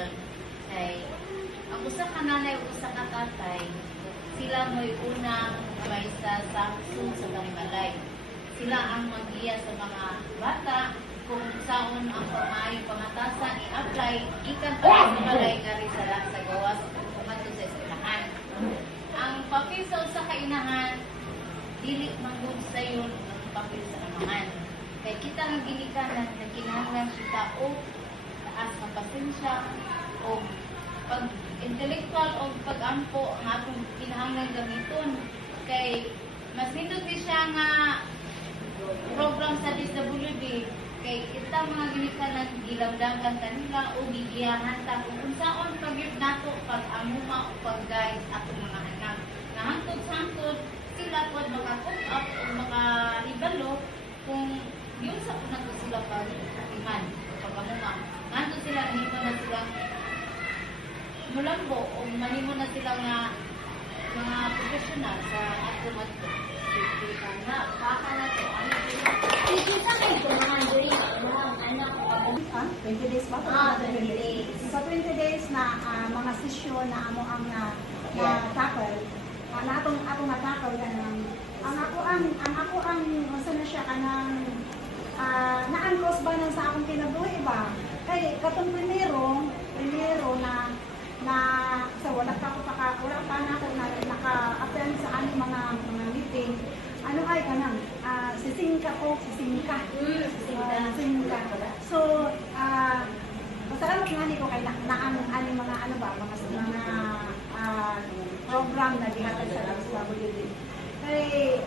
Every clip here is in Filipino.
ron. Kay ang usa ka nanay ug usa ka tatay, sila mo'y unang may sa saksong sa panimalay. Sila ang mag-iya sa mga bata kung saan ang pamaayong pangatasan i-apply ikan pa sa balay nga rin sa gawas kumadto sa eskwelahan. Ang papel sa usa ka inahan dili manggod sayon ang papel sa amahan. Kay kita nga ginikanan nagkinahanglan kita og taas nga pasensya o pag intellectual o pag-ampo ang atong kinahanglan gamiton. Kay mas nindot di siya nga program sa DSWD kay kita mga ginikanan gilamdagan kanila o gigiyahan ta kung unsaon pagyud nato pag-amuma o pag-guide atong mga anak. Nahantod sa hantod sila pod maka-cook up o maka-ibalo kung yun sa unang ko sila pag-iman o pag-amuma. Nahantod sila nahimo na sila mulambo o mahimo na sila nga mga professional sa atong na baka na to ano Kita kayo tumahan duri mga anak ko. 20 days ba? 20 days. Sa 20 days na mga sesyon na amo ang tackle, na atong na-tackle ganang ang ako ang masa na siya kanang na-uncross ba nang sa akong kinabuhi ba? Kay katong primero na sa wala pa na ako naka-attend sa aming mga meeting. Ano ay kanang sisingka. So masalamat nga ko kay naan ani mga ano ba mga program na gihatag sa DSWD. Kay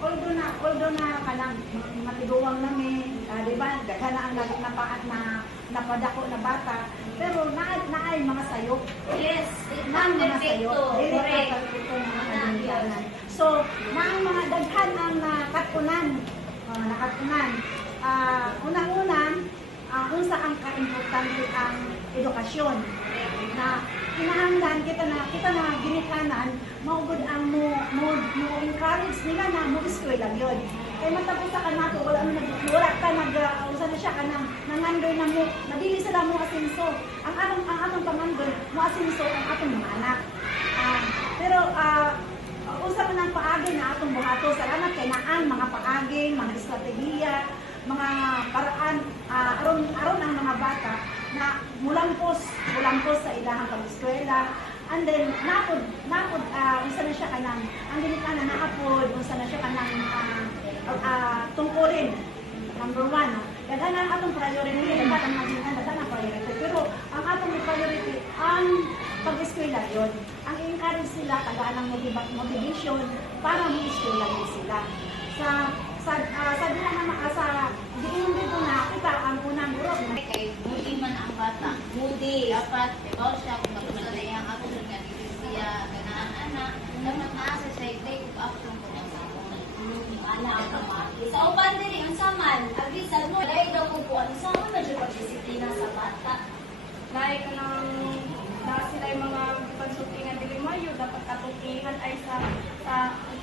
although na kanang matiguwang nami, di ba? Daghan na ang lagit na paat na napadako na bata, pero naay mga sayop. Yes, Nang mga sayop. correct. So, naang mga daghan ang nakatunan. Una-una, unsa ang ka-importante ang edukasyon. Na kinahanglan kita na ginikanan, maugod ang mo encourage nila na mo eskwela yun. Kaya matapos sa kanato, wala usa na siya kanang nangandoy na mo, madili sila mo asinso. Ang atong pangandoy, mo asinso ang atong mga anak. Pero usa man ang paagi na atong buhato, salamat kay naan mga paagi, mga estratehiya, mga paraan aron ang mga bata na mulampos sa ilahang pag-eskwela. And then napod unsa na siya kanang ang ginikanan naapod unsa na siya kanang tungkulin. Number 1, daghan ang atong priority, daghan ang priority. Pero ang atong priority ang pag-eskwela yon. Ang encourage sila tagaan ng motivation para mo-eskwela sila. Sa diin dito na kita ang unang guro. kay moody man ang bata. Moody. Dapat ikaw siya kung gusto na iyang action nga dili siya ganahan anak, dapat naa sa take up kung Ana ang kamati. Sa uban diri unsa man, agisan mo dai daw ko ano sa man medyo pagdisiplina sa bata. Like na sila yung mga pagsutingan dili mayo dapat katukihan ay sa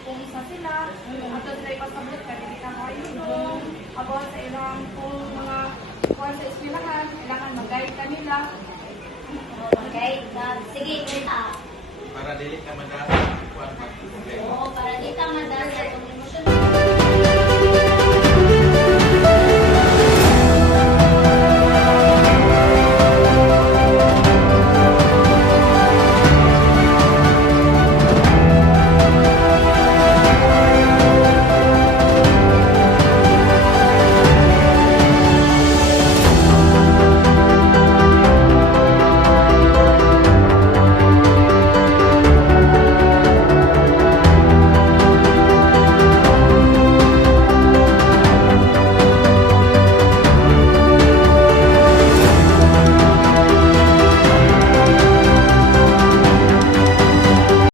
kung sa sila ato sila ipasabot ka dili ka kayo about sa ilang kung mga kuwan sa eskwelahan kailangan mag-guide kanila. Okay, sige kita. Para dili ka madasa kuan pa. Oo, para di ka madasa